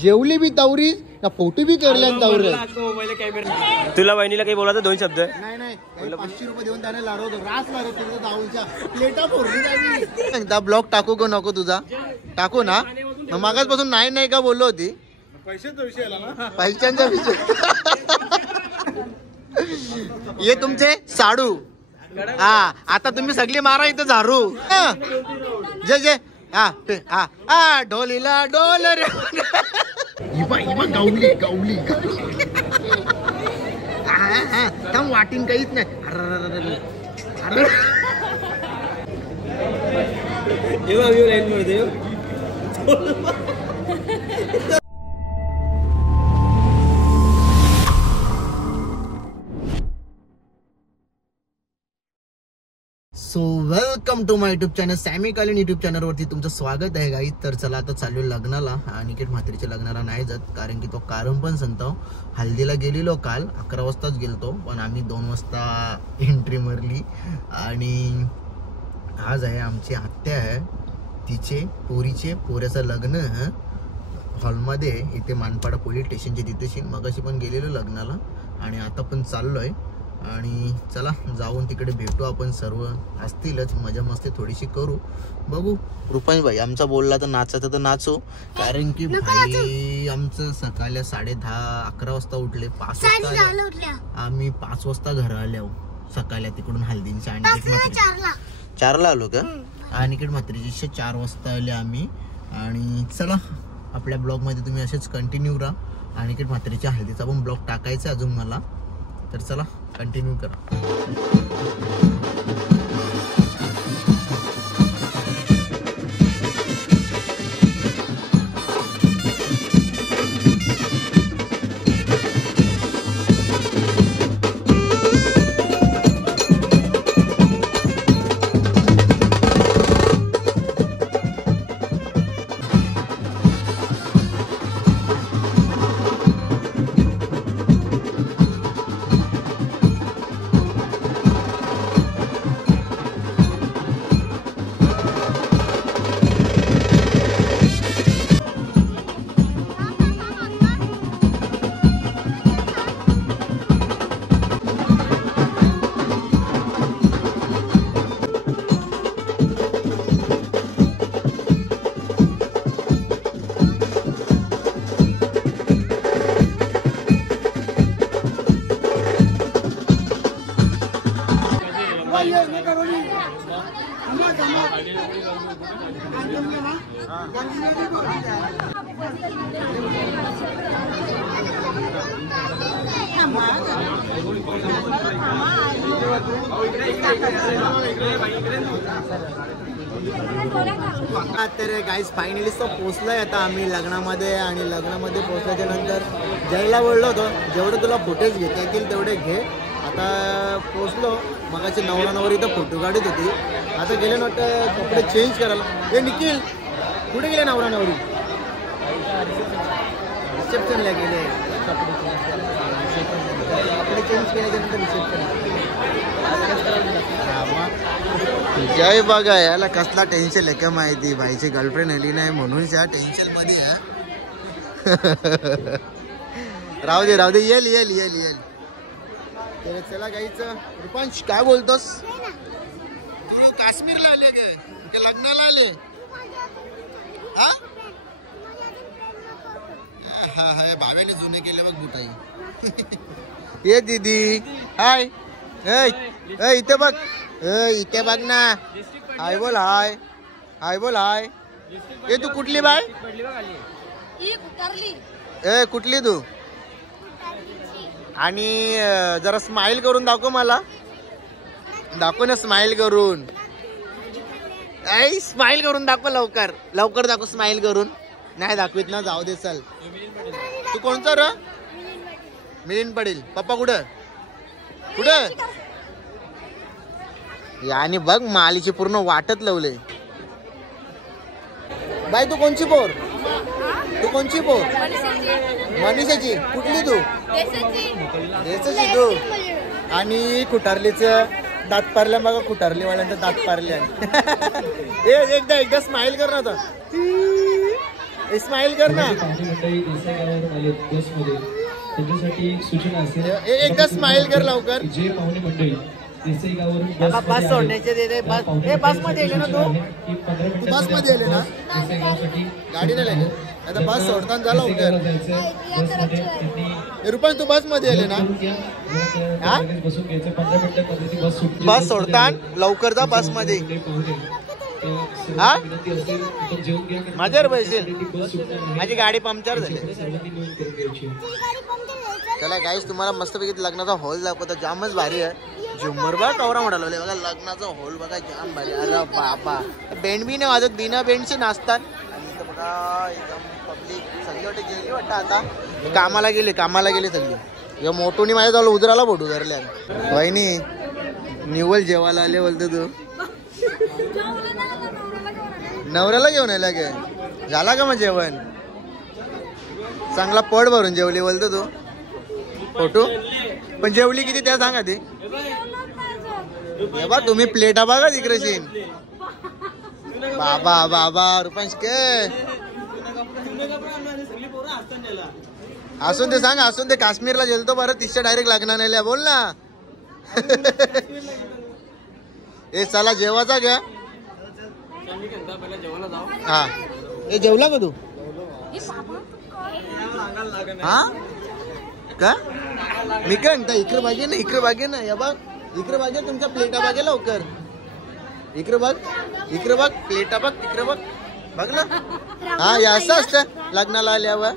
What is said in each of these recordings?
जेवली बी तवरी फोटो बी करल्या तवरे. तुला वहिनीला काही बोलायचं 2 शब्द? नाही नाही 500 रुपये देऊन त्याने लाडवतो रास लाडवतो तिकडे दाऊच्या प्लेटा फोडली जावी. एकदा ब्लॉग टाकू का नको तुझा? टाकू ना. मागासपासून नाही नाही का बोललो होती. पैशांचा विषय आला ना. पैशांचा विषय. हे तुमचे साडू. हा आता तुम्ही सगळे मारा इथं झारू. जे जे हा हा ढोलीला डोल रे. गावली गावली थांब वाटीन काहीच नाही. So welcome to my YouTube channel Sammy कालीन युट्यूब चॅनल वरती तुमचं स्वागत आहे गाईज. तर चला आता चालू लग्नाला. अनिकेत म्हात्रेच्या लग्नाला नाही जात कारण की तो कारण पण सांगतो. हल्दीला गेलेलो काल 11 वाजताच गेलतो पण आम्ही 2 वाजता एंट्री मारली. आणि आज आहे आमची आत्या आहे तिचे पोऱ्याचं लग्न हॉलमध्ये इथे मानपाडा पोलीस स्टेशनच्या तिथेशी. मगाशी पण गेलेलो लग्नाला आणि आता पण चाललोय. आणि चला जाऊन तिकडे भेटू आपण. सर्व असतीलच मजा मस्ती थोडीशी करू बघू. रुपाई भाई आमचा बोलला तर नाचायचं तर नाचू कारण की भाई आमचं सकाळी 10:30-11 वाजता उठले. 5 वाजता आम्ही 5 वाजता घरा आलो सकाळी तिकडून हल्दींच्या. आणि 4ला आलो का? अनिकेत म्हात्रेची 4 वाजता आले आम्ही. आणि चला आपल्या ब्लॉग मध्ये तुम्ही असेच कंटिन्यू राहा. अनिकेत म्हात्रेच्या हल्दीचा पण ब्लॉग टाकायचा अजून मला. तर चला कंटिन्यू करा. तर गाईज फायनली तो पोचलोय आता आम्ही लग्नामध्ये. आणि लग्नामध्ये पोचल्याच्या नंतर जयला बोललो होतो जेवढे तुला फुटेज घेता येतील तेवढे घे. आता पोचलो. मगाची नवरा नवरी इथं फोटो काढत होती. आता गेले नव्हतं कपडे चेंज करायला. हे निखिल कुठे गेले नवरा नवरी? रिसेप्शनला गेले. कपडे चेंज केल्याच्या नंतर रिसेप्शन. जय बघा याला कसला टेन्शन आहे का माहिती. भाईची गर्लफ्रेंड आली नाही म्हणून या टेन्शन मध्ये आहे. राहू दे येईल येईल येईल येईल. चला गाईचं. रुपांश काय बोलतोस? तू काश्मीरला आले का लग्नाला आले? हा हा भावेने जुने केले बघ बुटाई. ये दीदी हाय. इथे बघ इथे बघ ना. हाय बोल हाय. हाय बोल हाय. ए तू कुठली बाय? ए कुठली तू? आणि जरा स्माइल करून दाखव मला. दाखव ना स्माइल करून. स्माइल करून दाखव लवकर लवकर दाखव स्माइल करून. नाही दाखवित ना जाऊ दे चल. तू कोणता र? मिलिंद पडेल. पप्पा कुठं कुठं? याने बघ मालीची पूर्ण वाटत लावले. बाई तू कोणची पोर? तू कोणची पोर? मनीषाची. कुठली तू? देसाची तू. आणि कुठारलीच दात पारल्या बघा कुटारली वाल्यांचा दात पारल्या. एकदा स्माइल कर ना आता. स्माइल कर ना. एकदा स्माइल कर लवकर. बस सोडण्याचे बस मध्ये येले ना तू बस मध्ये येले ना गाडी नाही लागेल आता बस सोडताना झाला लवकर. रुपये तू बस मध्ये येले ना बस सोडताना लवकर जा बस मध्ये. हा माझ्यावर पैसे माझी गाडी पंक्चर झाली. चला गाईस तुम्हाला मस्तपैकी लग्नाचा हॉल दाखवतो. जामच भारी आहे. झुमर बघा कवरा म्हणाला बघा लग्नाचा हॉल बघा जाम भारी. अरे बाबा बेंड बी नाही वाजत बिना बेंडचे नाचतात. आणि इथं बघा एकदम पब्लिक सगळी वाटते गेली वाटतं आता कामाला गेले सगळी. मोठूनी माझ्या जवळ उजराला फोटो धरल्या. वहिनी निवल जेवायला आले बोलतो तू नवऱ्याला घेऊन आला गे झाला का मग जेवण चांगला पोट भरून जेवली बोलतो तू फोटो. पण जेवली किती त्या सांगा ते बा तुम्ही प्लेटा बघा तिकडे शिन. बाबा रुपांश के असून ते सांग असून ते काश्मीरला गेलतो बरं तिच्या डायरेक्ट लग्न नाही बोल ना. ए चला जेवायचा घ्या. हा हे जेवला का तू हा का मी काय म्हणता इकडे बागे ना या बघ इकडे बागे तुमच्या प्लेटा बागे लवकर इकडे बघ प्लेटा बघ तिकडे बघ ना. हा या असं असतं लग्नाला आल्यावर.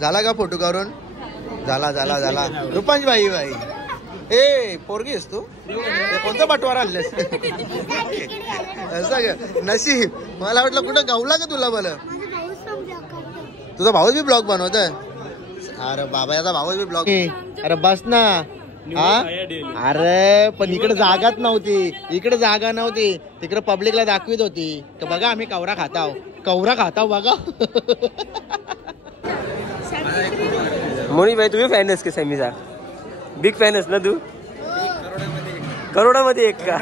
झाला का फोटो काढून झाला रुपांश भाई ए पोरगी असतो कोणता बटवारा आणलेस असं नशीब मला वाटलं कुठं गावला का तुला बरं. तुझा भाऊच बी ब्लॉग बनवत. अरे बाबा याचा भाऊच बी ब्लॉग. अरे बस ना. हा अरे पण इकडे जागाच नव्हती जागा नव्हती तिकडे पब्लिकला दाखवित होती तर बघा आम्ही कवरा खाताव बघा. मोनी भाई तुम्ही फॅन आहेस का सॅमीचा बिग फॅन आहेस ना तू. करोडामध्ये एक का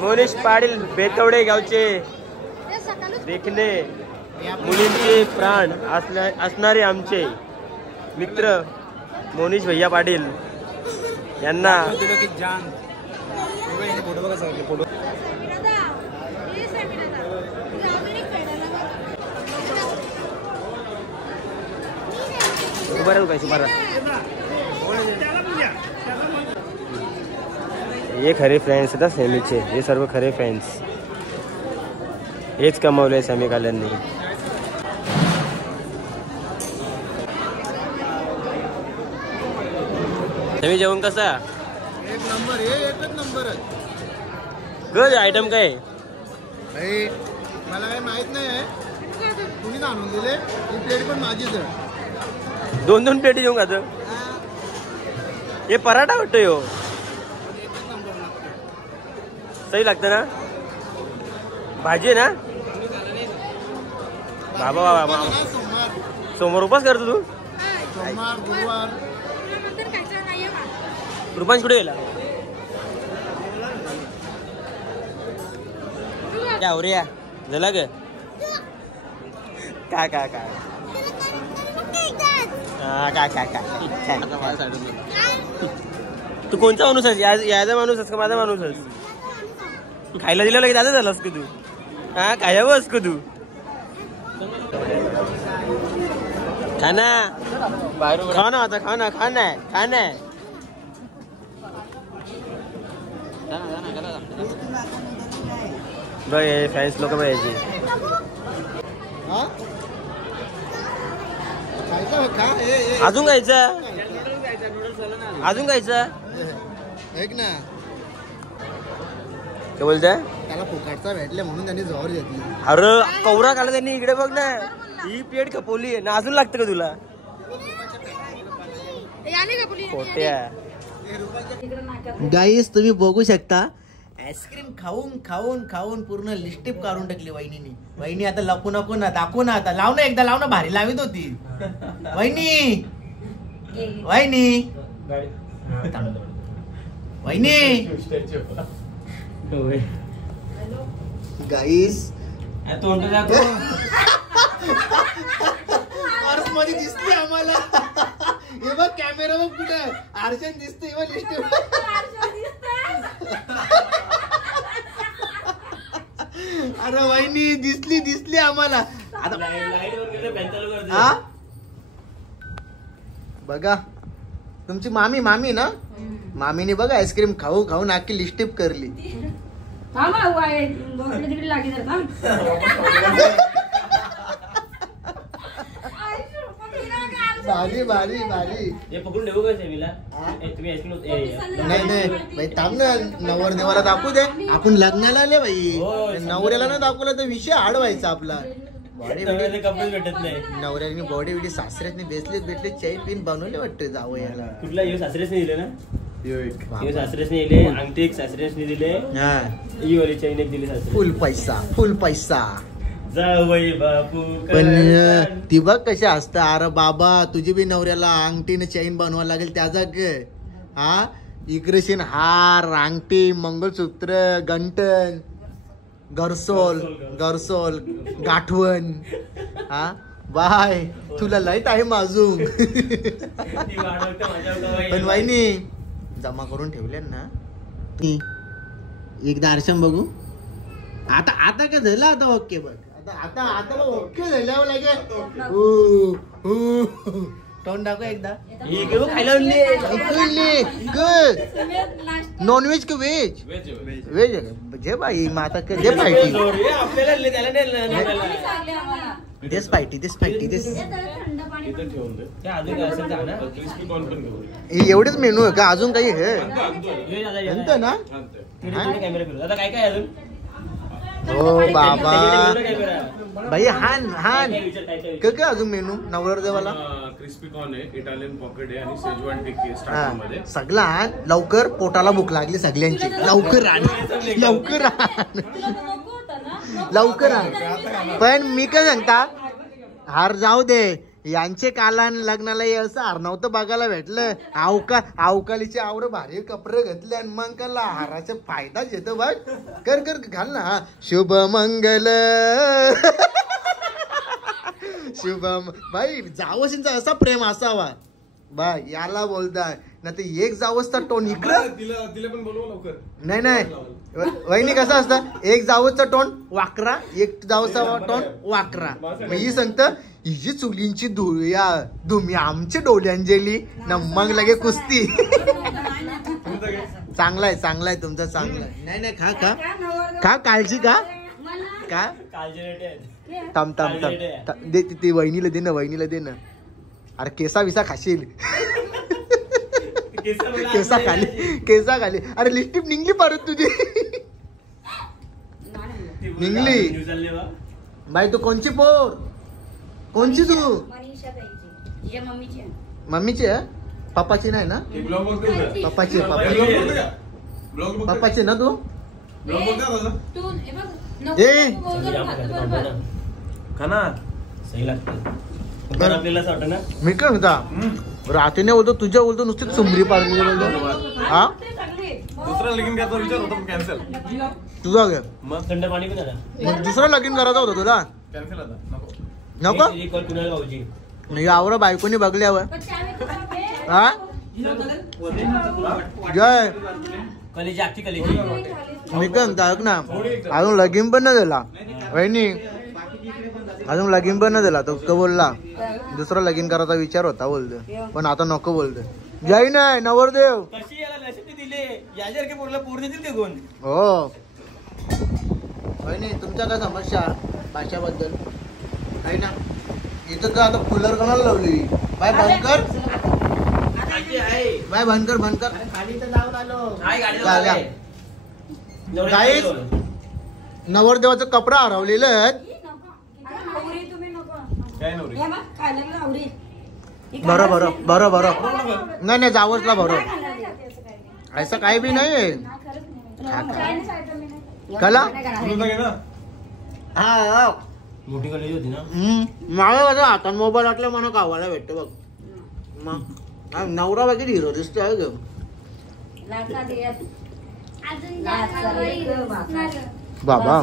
मोनीश पाटील बेतवडे गावचे देखणे मुलींचे प्राण असणारे आमचे मित्र मोनीश भैया पाटील यांना हे खरे फ्रेंड्स आहेत सेमीचे. हे सर्व खरे फॅन्स हेच कमावले सेमी काल्यांनी. सेमी जेवण कसा एक नंबर एकच नंबर गज आयटम काय मला काही माहित नाही तुम्ही आणून दिले. ही प्लेट पण माझीच आहे. 2 प्लेटी जेवून खात. हे पराठा वाटतोय हो सही लागतं ना. भाजी आहे ना बाबा सोमवार उपास करतो तू. रुपांश कुठे गेला या झाला ग काय तू कोणता माणूस आहेस याचा माणूस आहेस का माझा माणूस आहेस. खायला दिलं की दादा झालास का तू. हा काय बस का तू खाना खाना आता खाना बघ फॅन्स लोक पाहिजे. अजून खायचं ऐक ना काय बोलताय. त्याला फुकटचा भेटले म्हणून त्यांनी जवळ घेतली. अरे कवरा काढला त्यांनी इकडे बघ ना ही प्लेट खपवली आहे ना अजून लागतं का तुला गाईस तुम्ही बघू शकता आईस्क्रीम खाऊन खाऊन खाऊन पूर्ण लिस्टिप काढून टाकली वहिनीने. वहिनी आता लपू नको ना, दाखवू ना, आता लाव ना, एकदा लाव ना, भारी लावित होती वहिनी. वहिनी वहिनी गाईस पर्स मध्ये दिसते आम्हाला. हे बघ कॅमेरा बघ कुठे आरशान दिसते. अरे वहिनी दिसली आम्हाला. आता हा बघा तुमची मामी ना, मामीने बघा आईस्क्रीम खाऊ खाऊन आखी लिस्टिप करली. भारी भारी भारी. पकडून ठेवू का नाही थांब ना, नवरदेवाला दाखवू दे. आपण लग्नाला आले बाई, नवऱ्याला ना दाखवला तर विषय हाड व्हायचा आपला. भेटत नाही. नवऱ्याने बॉडी बिडी सासऱ्याने भेटले चैन पिन बनवले वाटते जावं याला. कुठला सासऱ्याने दिले ना, सासऱ्याने दिले अंगठी, एक सासऱ्याने दिले, ही चैन एक दिली सासऱ्याने. फुल पैसा जावई बापू. पण ती बघ कशी असतं. अरे बाबा तुझी बी नवऱ्याला अंगठीने चैन बनवायला लागेल त्याचा हा. इकडे हार, अंगठी, मंगळसूत्र, गंटन, गरसोल गाठवण. हा बाय तुला लय टाइम अजून. पण वहिनी जमा करून ठेवले ना. एकदा आरशाम बघू. आता काय झालं आता ओके बघ. आता ओके झाल्यावर लागेल. तोंड दाखव एकदा. नॉनव्हेज की व्हेज? व्हेज जे बाई मग आता जे पाहिजे तेच पाहिजे. एवढेच मेनू आहे का? अजून काही आहे ना? काय काय अजून? हो बाबा भाई हान काय अजून मेनू नवरदेवाला? क्रिस्पी कॉर्न आहे, इटालियन पॉकेट आहे आणि शेजवान टिक्की स्टार्टर मध्ये. सगळा लवकर पोटाला भूक लागली सगळ्यांची. लवकर आण. पण मी काय सांगता, हार जाऊ दे, यांचे कालान लग्नाला असं हार नव्हतं बघायला भेटलं. अवकालीचे आवड भारी कपडे घेतले आणि मग कला हाराचा फायदा घेतो बघ. कर घाल ना. शुभ मंगल भाई जावशींचा असा प्रेम असावा बाय. याला बोलताय ना ते एक जावसचा टोन इकडं. तिला पण बोलवा लवकर. नाही वहिनी कसं असतं, एक जावसचा टोन वाकरा, एक जावसचा टोन वाकरा. मग ही सांगत हिची चुलींची धुमी आमची डोल्यांजली ना मग लगे कुस्ती. चांगलाय तुमचं चांगलाय. नाही खा काळजी का थांब दे ती वहिनीला दे ना. अरे केसा विसा खाशील. केसा खाली. अरे लिपस्टिक निघली परत तुझी. निघली बाई. तू कोणची पोर? कोणची तू? मम्मीची आहे? पप्पाची नाही ना? पप्पाची ना तू? मी काय म्हणता रात्रीने बोलतो तुझ्या बोलतो नुसती चुमरी पाडली बोलतो. हा दुसरा लगीन करायचा विचार होता कॅन्सल. तुझा घे मग थंड पाणी पण झालं. मग दुसरं लगीन करायचं होतं तुला? कॅन्सल आता नको यावर बायकोनी बघल्यावर. हा जय मी काय म्हणता ना, अजून लगीन पण नाही झाला वहिनी, अजून लगीन पण नाही झाला. तो बोलला दुसरा लगीन करायचा विचार होता बोलतो, पण आता नको बोलतो. जय नाही नवरदेव हो. वहिनी तुमच्या काय समस्या भाषाबद्दल आहे ना? इथं का आता कूलर कोणाला लावली? बाय भंकर बाय भनकर खाली तर जाऊन आलो. गाईस नवरदेवाचं कपडा हरवलेलं आहे. बरं नाही जावंचला बरं. असं काही बी नाही. कला हा मोठी कॉलेज होती ना. मला कसं हातात मोबाईल वाटलं मला कावायला भेटतं बघ. मग नवरा वगैरे हिरो दिसतो आहे ग. बाबा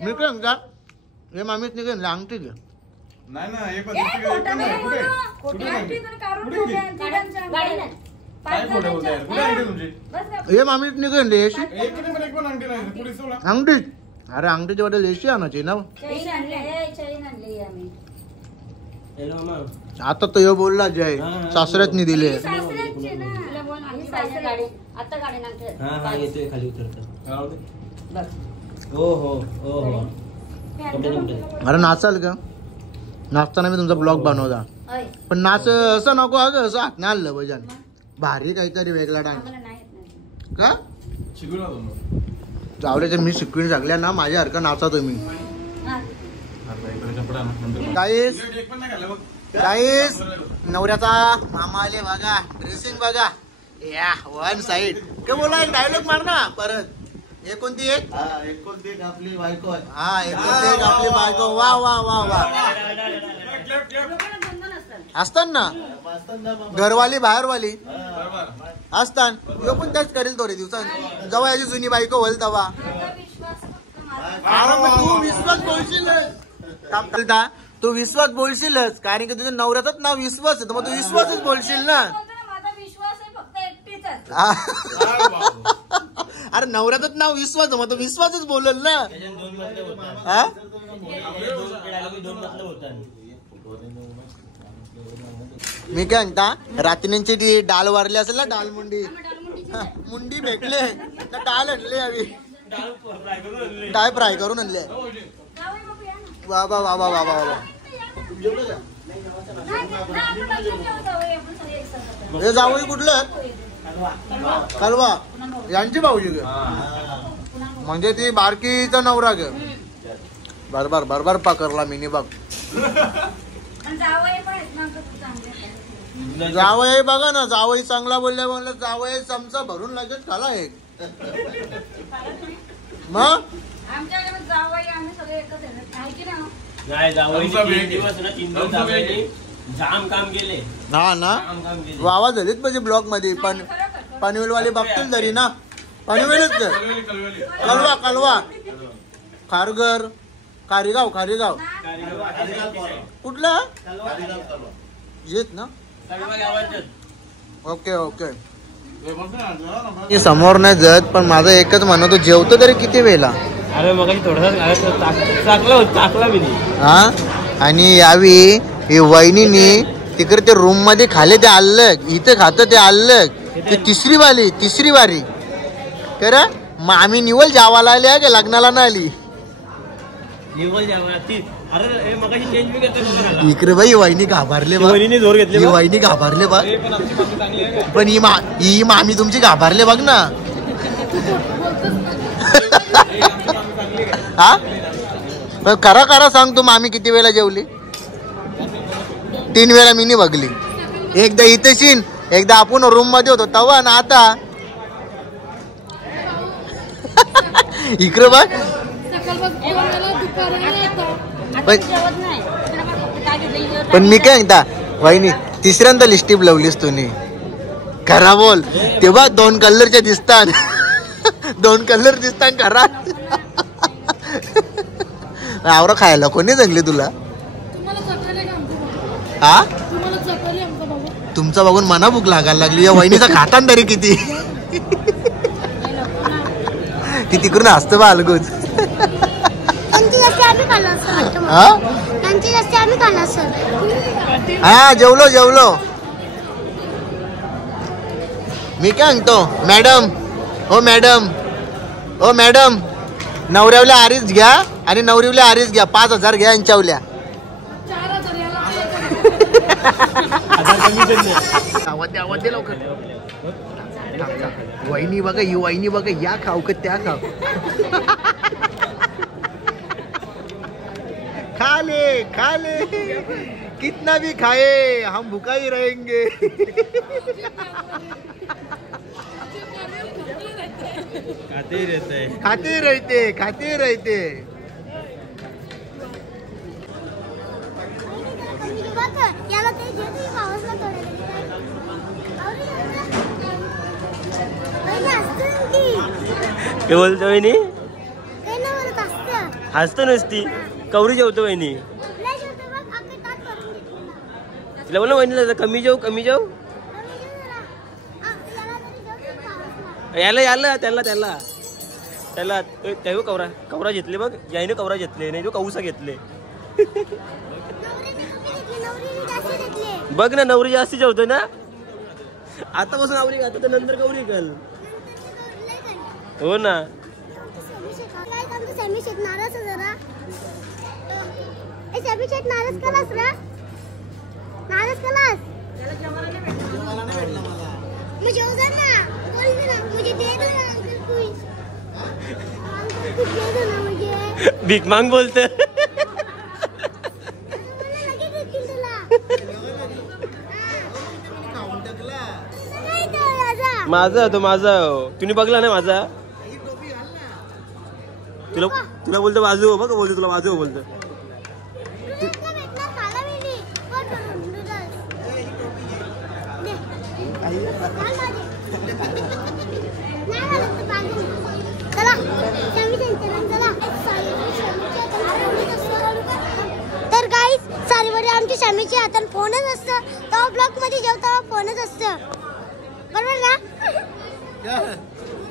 मी काय का हे मामीच निघेन अंगठी घे. नाही ना हे पण हे मामीच निघेन लेशी अंगठी. अरे अंगठीच्या वाटेल लेशी आणायची ना. आता तो हे बोलला जय सासऱ्यातनी दिले. अरे नाचाल का? नाचताना मी तुमचा ब्लॉग बनवता पण नाच असं नको अगं असं हात नाही आलं बजान भारी काहीतरी वेगळा डान्स का जावल्याचे मी शिकवून सांगल्या ना माझ्यासारखं नाचा तुम्ही. गाईस नवऱ्याचा मामा आले बघा ड्रेसिंग बघा या वन साइड काय बोला एक डायलॉग मार ना परत. एकोणती एक आपली बायको. हा एकोणती एक आपली बायको. वा वा वा वा असतात ना घरवाली बाहेरवाली असतात. यो पण त्याच करेल थोडे दिवसांत जेव्हा याची जुनी बायको होईल तेव्हा. तू विश्वास बोलशीलच तू विश्वास बोलशीलच कारण की तुझ्या नवऱ्याचंच नाव विश्वास आहे मग तू विश्वासच बोलशील ना. अरे नवऱ्याचंच नाव विश्वास मग तो विश्वासच बोलल ना. मी काय म्हणता रात्रीची ती डाल वारली असेल ना डाल मुंडी मुंडी भेटले तर डाल आणले आम्ही डाळ फ्राय करून आणले. बाबा बाबा बाबा बाबा हे जावई कुठलं कलवा यांची भाऊजी ग म्हणजे ती बारकीचा नवरा ग. बरोबर बरोबर पकडला मिनी बघ. जावई बघा ना जावई चांगला बोलल्या म्हणलं जावई चमचा भरून लगेच खाला एक मग हा ना वावा झालीत म्हणजे ब्लॉक मध्ये पण पनवेलवाले बघतील तरी ना. पनवेलच कलवा कलवा खारघर कारीगाव खारीगाव कुठलं येत ना. ओके ओके समोर नाही जात पण माझं एकच म्हणतो जेवतो तरी किती वेळेला. अरे मग थोडासा मी हा आणि यावी ही वहिनीनी तिकडे ते रूम मध्ये खाले ते अलग इथे खात ते अलग ते तिसरी वारी कर मग आम्ही निवल जावाला आले आहे का लग्नाला ना आली. इकडे बाई वहिनी घाबरले बघ ही वहिनी घाबरले बघ पण ही मामी तुमची घाबरले बघ ना. हा करा करा सांग तू मामी किती वेळा जेवली. 3 वेळा मी बघली. एकदा इथे शिन एकदा आपण रूम मध्ये होतो तवा ना आता इकडे बघ. पण मी काय म्हणता वहिनी तिसऱ्यांदा लिस्टिप लावलीस तुम्ही खरा बोल तेव्हा 2 कलरच्या दिसतात 2 कलर दिसतात खरा. आवरा खायला कोणी जगले तुला. हा तुमचा बघून मना भूक लागायला लागली. या वहिनीचा खातान तरी किती ती तिकडून असतं बा अलगूच. हा जेवलो मी काय म्हणतो मॅडम नवऱ्यावल्या आरीच घ्या आणि नवरीवल्या आरीच घ्या 5,000 घ्या यांच्यावल्या. वहिनी बघा ही वहिनी बघा या खाऊ का त्या खाऊ खा ले कितना भी खाए हम भूखा ही रहेंगे। खाते रहते। काय बोलतो वहिनी? हसतो नसती कवरी जेवतो वहिनी. तिला बोल वहिनीला कमी जाऊ. याला त्याला कवरा घेतले बघ. यायने कवरा घेतले नाही तो कौसा घेतले. बघ ना नवरी जास्ती जेवतो ना. आता बसून आवरी आता तर नंतर कवरी कल. हो ना. भीक मांग बोलत. माझा तुम्ही बघला ना माझा. तुला बोलतो बाजू बघ बोलतो तुला बाजू बोलतो. तर गाईस सारीवारी आमची शामीच्या हातात फोनच असतं. तेव्हा ब्लॉक मध्ये जेवता फोनच असतं बरोबर ना.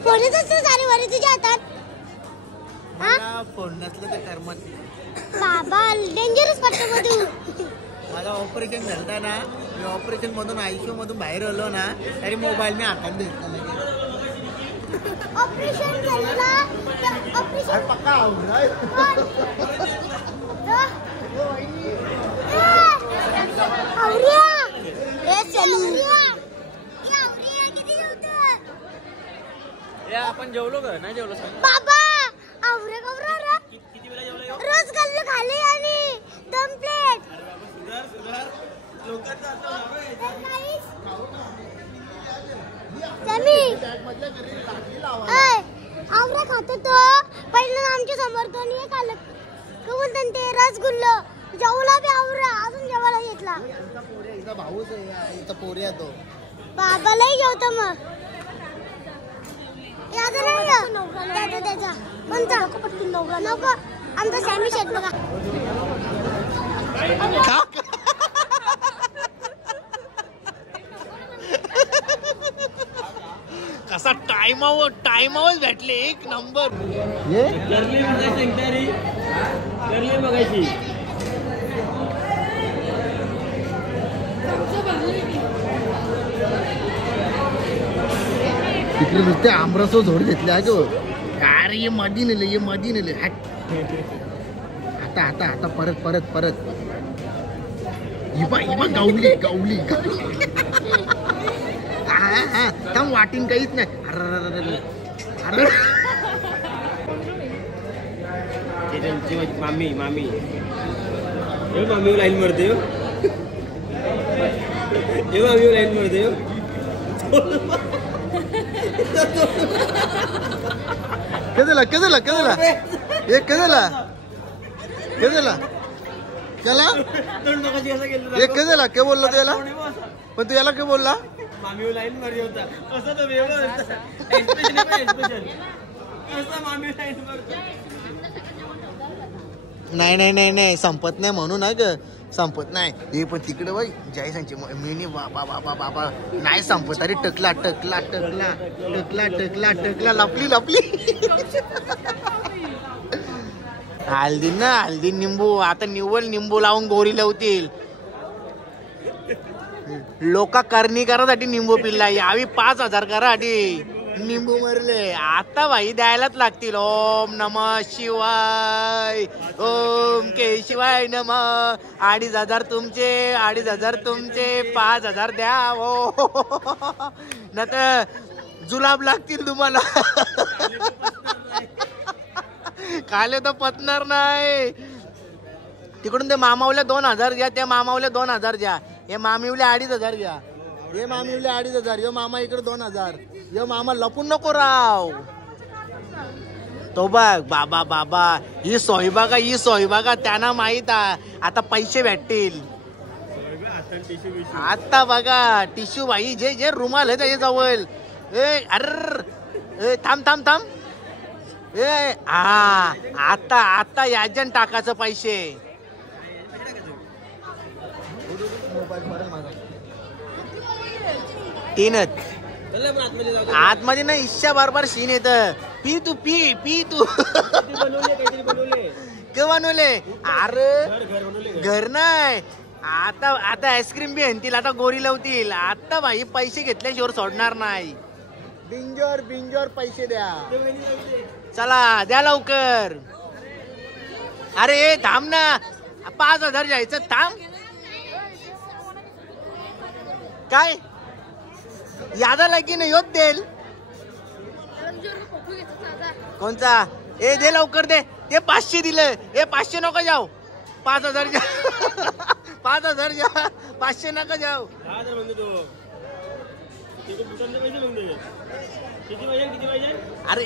फोनच असतं सारीवारी तुझ्या हातात. फोन नसलं तर कर्मात बाबा डेंजरस पडतो मधू. माझं ऑपरेशन झालं ना. मी ऑपरेशन मधून आयसीयू मधून बाहेर आलो ना तरी मोबाईल मी हातात घेतला. ऑपरेशन झालं पक्का आपण जेवलो का नाही जेवलो बाबा. आवरे कवरा किती वेळा जेवलो? रोज गल्ल खाली आणि 2 प्लेट. आवरा खातो तो पहिलं आमच्या समोर तो नाही खाल्लं. तो बोलतो ते रसगुल्लो जेवला बी आवरा अजून जेवायला घेतला. भाऊच आहे पोरी तो बाबालाही जेवतो मग. याचा नाही त्याचा कोणता नको आमचा सॅमी शेट बघा. कसा टाइमावर भेटले एक नंबर. बघायची तिकडे नुसते आमरसो झोड घेतले आहे गो. अरे ये मधी नेले आता परत इबा गावली थांब वाटीन काहीच नाही. मामी लाईन मारते. मामी लाईन मारते. केला काय बोलला त्याला. पण तू याला काय बोलला. मामी लाईन मध्ये होता असं तो मामी लाईन नाही संपत नाही म्हणून आहे ग. संपत नाही हे पण तिकडे बाई जायसांची मिनी बाबा नाही संपत. अरे टकला लपली. हल्दी निंबू आता निंबू लावून गोरी लावतील. लोका करणी करासाठी निंबू पिल्ला यावी 5,000 करासाठी निंबू मरले. आता भाई द्यायलाच लागतील. ओम नमः शिवाय ओम केशिवाय नमः. 2,500 तुमचे 5,000 द्या. ओ न तर जुलाब लागतील तुम्हाला. खाले तर पतणार नाही. तिकडून ते मामावल्या 2000 घ्या, त्या मामावल्या 2000 घ्या, हे मामीवले 2500 घ्या, हे मामीवले 2500, यो मामा इकडे 2000, यो मामा लपून नको राव. तो बघ बाबा बाबा, ही सोयबागा त्यांना माहित आहे आता पैसे भेटतील. आता बघा टिश्यू बाई, जे जे रुमाल आहे त्याच्या जवळ. ए अरे थांब ए हा, आता याजन टाकायचं पैसे. तीनच आतमध्ये ना इच्छा बार सीन येत. पी तू के बनवले? अरे घर नाही, आता आईस्क्रीम बी आणतील, आता गोरी लावतील. आता भाई पैसे घेतल्याशिवाय सोडणार नाही. बिंजोर पैसे द्या. चला द्या लवकर. अरे थांब ना, 5000 जायचं. थांब काय यादा लगी नाही होत देल कोणचा? ए दे लवकर दे. ते 500 दिलं. ए 500 नको जाऊ, 5000 जा. 5000 जा, 500 नका जाऊ. अरे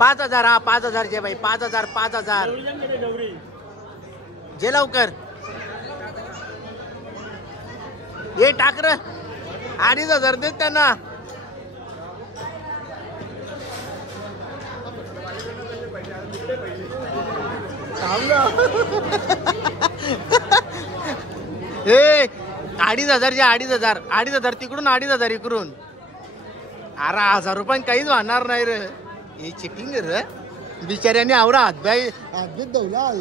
5000 हा 5000 जे भाई, 5000 जे लवकर. हे टाक र, 2500 देत त्यांना. हे 2500 जे 2500 तिकडून 2500 इकडून. अरे 1000 रुपये काहीच वाहणार नाही रे. हे चिटिंग रे बिचाऱ्याने. आवडा हातभाई दौला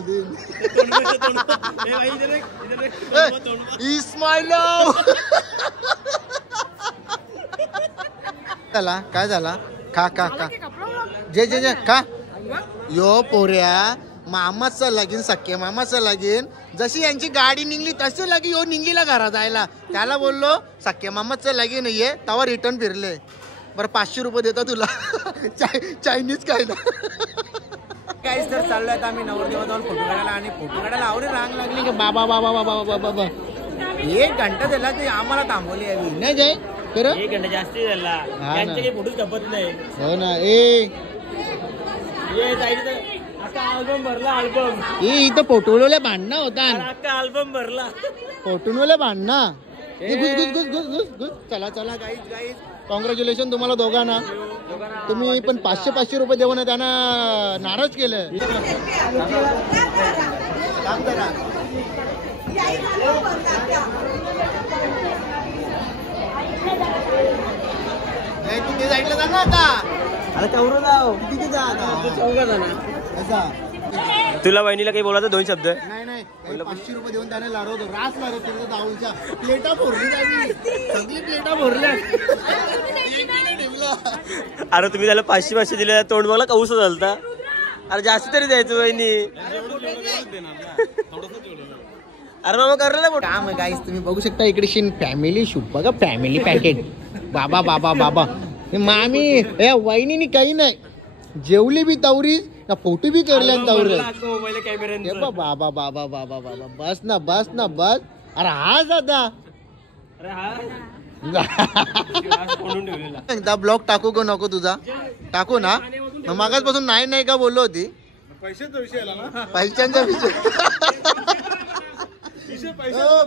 इस्माईल. झाला काय झाला? खा जे खा. यो पोऱ्या मामाचं लगीन, सख्या मामाचं लगीन. जशी यांची गाडी निघली तशी लगी यो निघलीला घरा जायला. त्याला बोललो सख्या मामाचं लगीन ये, तवा रिटर्न फिरले. बरं 500 रुपये देतो तुला. चायनीज काय ना काहीच. तर चाललोय आम्ही नवरदेवा जाऊन फोटो काढायला. आणि फोटो काढायला आवडे रांग लागली की बाबा 1 घंटा झाला ते आम्हाला थांबवली आहे. नाही जाय खरं 1 घंटा जास्त झाला, त्यांचे काही फोटो खपत नाही. हो ना. अल्बम भरला. अल्बम इथं फोटोले भांडणं होता. अल्बम भरला फोटोले भांडणं. घुस. चला गाईज कॉंग्रॅच्युलेशन तुम्हाला दोघांना. तुम्ही पण 500 रुपये देऊन त्यांना नाराज केलं. तिथे जायला जा ना आता. अरे तेवढं जाऊ तिथे जा आता. तुला वहिनीला काही बोलायचं 2 शब्द? नाही 500 रुपये देऊन त्याने लारवतो. रास लारवतो दाऊच्या प्लेटा भरली. सगळी प्लेटा भरल्या. अरे तुम्ही त्याला 500 दिले, तोंड बघला कौस झालता. अरे जास्त तरी द्यायचं वहिनी. अरे मामा करला ना काम गाईस. तुम्ही बघू शकता इकडे फॅमिली शूट बघा. Family packet. बाबा मामी वहिनी काही नाही. जेवली बी तवरी ना, फोटो बी करल्या तवरे. बाबा बस ना. अरे हा दादा एकदा ब्लॉग टाकू का नको तुझा? टाकू ना. मागासपासून नाही का बोललो होती. पैशांचा विषय.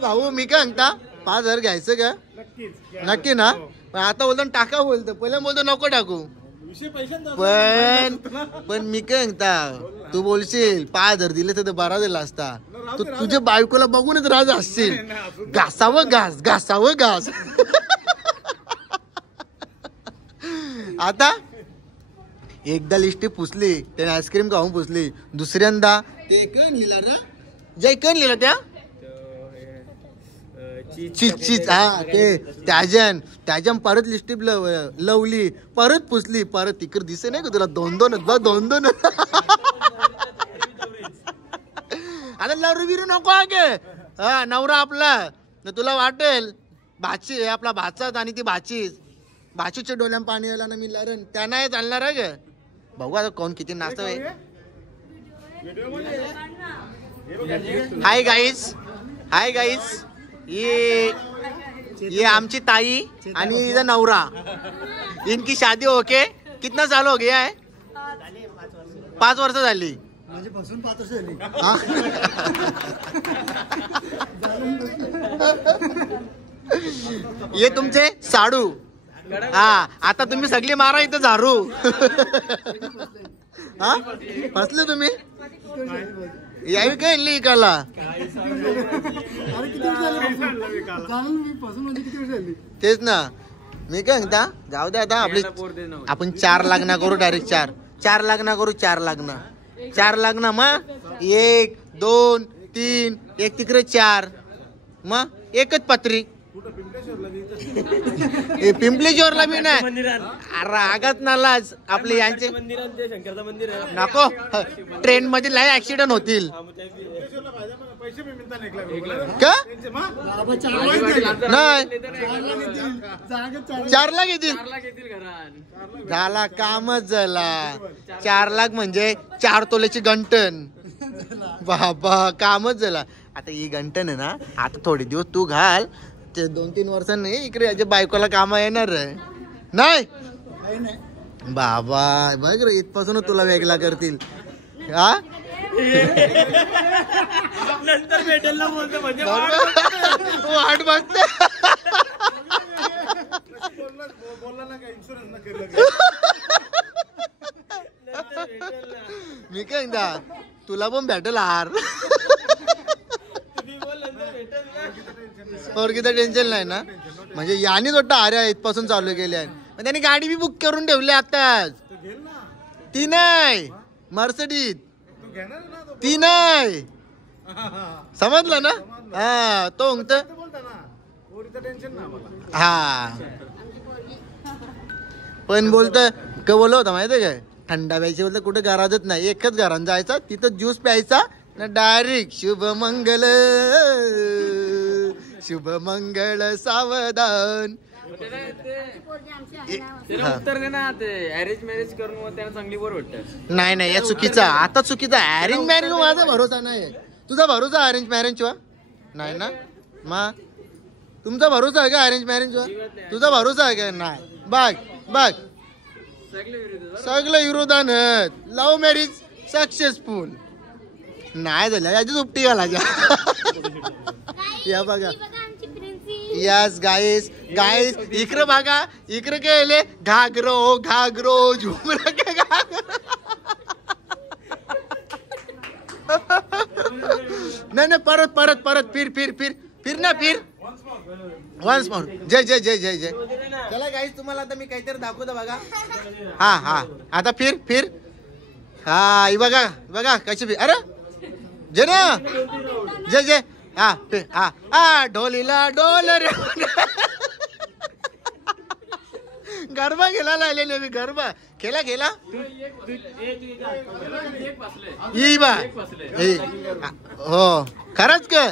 भाऊ मी काय सांगता 5000 घ्यायचं का? नक्की ना. आता बोलतो टाका बोलतो. पहिला बोलतो नको टाकू. पण मी काय सांगता, तू बोलशील 5000 दिले तर बरा दिला असता. तू तुझ्या बायकोला बघूनच राज असशील. घासावं घास. आता एकदा लिस्टी पुसली, त्याने आईस्क्रीम खाऊन पुसली. दुसऱ्यांदा ते कण लिहिला ना, जय कण लिहिला त्या चीज. हा ते त्याजन परत लिस्टिप लवली, परत पुसली, परत तिकडे दिसे नाही का तुला 2-2 आता लवरू बिरू नको आगे. हा नवरा आपला तुला वाटेल भाची आपला भाचाच. आणि ती भाचीच्या डोल्यात पाणी आला ना मी लरण त्या नाही चालणार आहे ग. बघू आता कोण किती नाचतोय. हाय गाइस ये आमची ताई आणि इधर नवरा, इनकी शादी होके कितना साल हो गया है? 5 वर्ष झाली. म्हणजे बसून 5 वर्ष झाली. ये तुमचे साडू. हा आता तुम्ही सगळी मारा इथं झारू. हा फसले तुम्ही यावी काय इकाला. तेच ना मी काय म्हणता जाऊ दे आता आपली आपण 4 लग्न करू डायरेक्ट 4 लग्न करू 4 लग्न मग 1 2 3 एक तिकडे 4 मग एकच पत्री. पिंपलेश्वरला बी नाही रागात नालाच आपले यांचे नको ट्रेन मध्ये लय ऍक्सिडेंट होतील का नाही 4 लाख येतील. झाला कामच झाला. 4 लाख म्हणजे 4 तोल्याची गंटन. बाबा कामच झाला. आता ही गंटन आहे ना आता थोडे दिवस तू घाल ते 2-3 वर्षांनी इकडे याच्या बायकोला काम येणार नाही. बाबा बघ रे इथपासून तुला वेगळा करतील. हा नंतर भेटेल ना बोलतो म्हणजे वाट बघते. मी काय म्हणता तुला पण भेटेल हार. किती टेन्शन नाही ना. म्हणजे याने वाटतं अरे इथपासून चालू केले आहे. त्यांनी गाडी बी बुक करून ठेवली आताच. ती नाही मर्सिडीज ती नाही समजलं ना. हा तो हा पण बोलत का बोलत होता माहितीये काय थंडा प्यायची बोलत कुठे घरातच नाही एकच घरात जायचा तिथं ज्यूस प्यायचा ना डायरेक्ट शुभ मंगल सावधान. उत्तर दे ना ते अरेंज मॅरेज करून मग त्याला चांगली बोर वाटतं. नाही या चुकीचा आता चुकीचा. अरेंज मॅरेज माझा भरोसा नाही. तुझा भरोसा अरेंज मॅरेज वर नाही ना. मग तुमचा भरोसा आहे का अरेंज मॅरेज वर? तुझा भरोसा आहे का नाही. बघ सगळं विरोधान लव्ह मॅरेज सक्सेसफुल नाही झालं याची उपटी घालायच्या. या बघा यस गाईस इकडे बघा इकडे काय घागरो झुमर काय नाही परत फिर ना वन्स मोर जय चला गाईस तुम्हाला आता मी काहीतरी दाखवतो बघा. हा आता फिर हा बघा कशी फिर. अरे जय ना जय हा ढोलीला डोल रे. गरबा खेळायला आले ना मी. गरबा खेळा हो खरंच का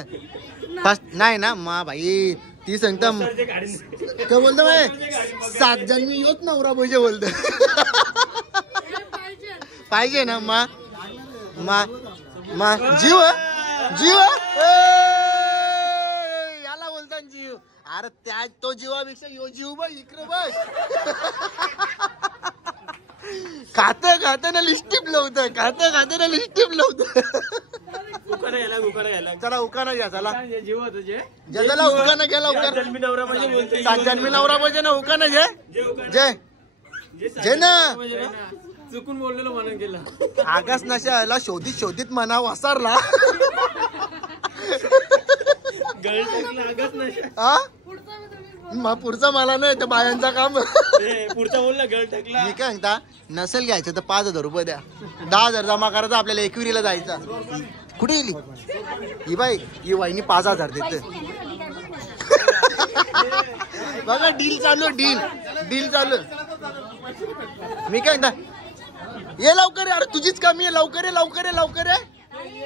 फर्स्ट नाही ना मा भाई ती सांगता काय बोलतो बाय 7 जन्मी योच नवरा पाहिजे बोलत पाहिजे ना मा जीव याला बोलतात जीव. अरे त्या तो जीवापेक्षा यो जीव बघ इकडे बघ. खात ना लिस्टिप लावतं चला उकाना घ्या चला ज्याला उकाना घ्या लवकर. 7 जन्मी नवरा पाहिजे ना उकाना जय ना चुकून बोललेलो म्हणून गेला. आगास नशाला शोधित म्हणा वासारला. पुढचा मला नाही तर बायांचा काम. पुढचा बोलला गळ टाकला. मी काय म्हणता नसेल घ्यायचं तर 5,000 रुपये द्या. 10,000 जमा करायचा आपल्याला एकविरीला जायचा. कुठे गेली ही बाई ही वाईनी 5,000 देते. बघा डील चालू मी काय म्हणता ये लवकर अरे तुझीच कमी आहे. लवकर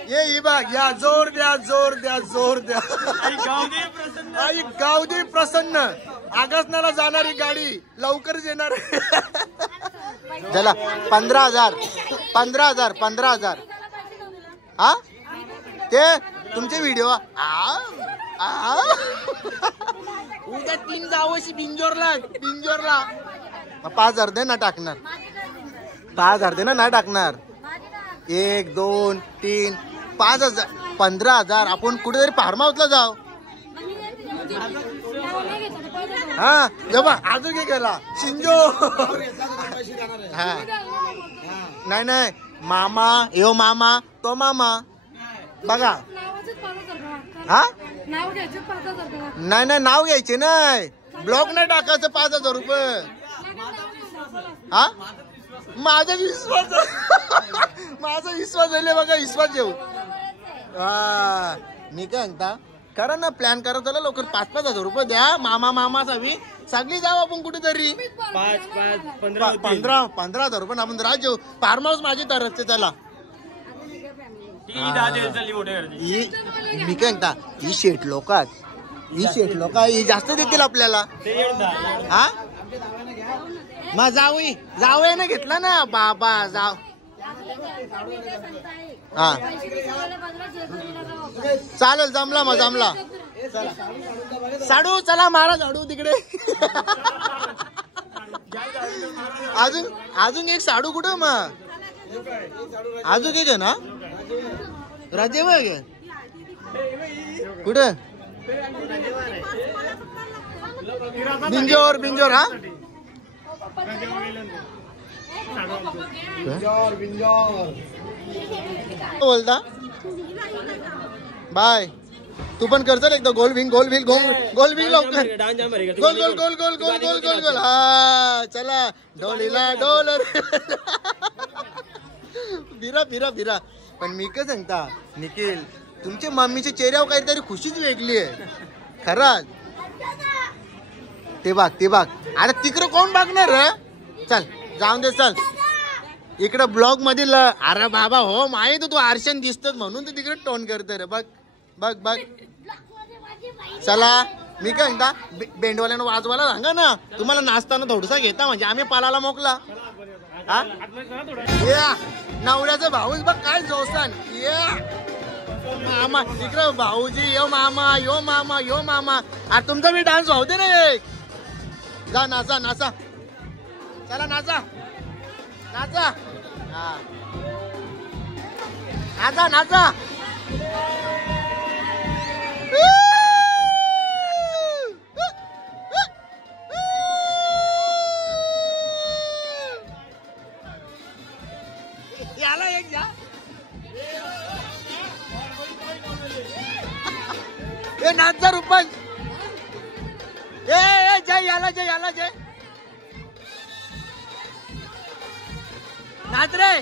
ये बघ या जोर द्या आई गावदे प्रसन्न. आगासनाला जाणारी गाडी लवकरच येणार. चला 15,000 हा ते तुमचे व्हिडिओ उद्या 3 जावशी बिंजोरला 5,000 दे ना टाकणार 5,000 दे ना टाकणार 1 2 3 5,000 15,000 आपण कुठेतरी फार्म हाऊसला जाऊ हा जेव्हा अजून काय केला शिंजो हा नाही मामा यो मामा तो मामा बघा हा नाही नाव घ्यायचे नाही ब्लॉक नाही टाकायचं 5,000 रुपये हा माझा विश्वास झाले बघा विश्वास घेऊ हा मी काय सांगता करा ना प्लॅन करा चला लवकर 5,000 रुपये द्या मामा सावी सगळी जाऊ आपण कुठेतरी 15,000 रुपये आपण राज जाऊ फार्म हाऊस माझी तरच त्याला मी काय सांगता ही शेट लोक ही जास्त देतील आपल्याला हा मग जाऊ ना घेतला ना बाबा जाऊ हा चालेल जमला साडू चला मारा साडू तिकडे अजून एक साडू कुठं मग अजून एक आहे ना राजे कुठं बिंजोर हा बोलता बाय तू पण कर चल एकदा गोल विंग लवकर गोल हा चला डोलीला डोलर बिरा पण मी काय सांगता निखिल तुमच्या मम्मीच्या चेहऱ्यावर काहीतरी खुशीच वेगळी आहे खरंच ते बघ अरे तिकडं कोण बघणार चल जाऊन दे चल इकडं ब्लॉग मधील अरे बाबा हो माहित तू आरशान दिसत म्हणून तू तिकडे टोन करते रे बघ चला मी काय म्हणता बेंडवाल्यानं वाजवायला सांगा ना तुम्हाला नाचताना थोडसा घेता म्हणजे आम्ही पालाला मोकला हा या नवऱ्याचा भाऊच बघ काय जोसान मामा तिकडं भाऊजी यो मामा अरे तुमचा मी डान्स भाऊ दे ना एक जा नाचा चला नाचा नाचा याला एक जा ए नाचा रुपन ए जय याला जय नाच रे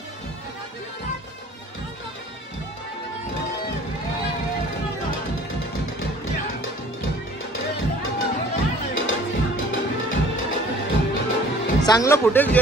चांगलं फुटेज घे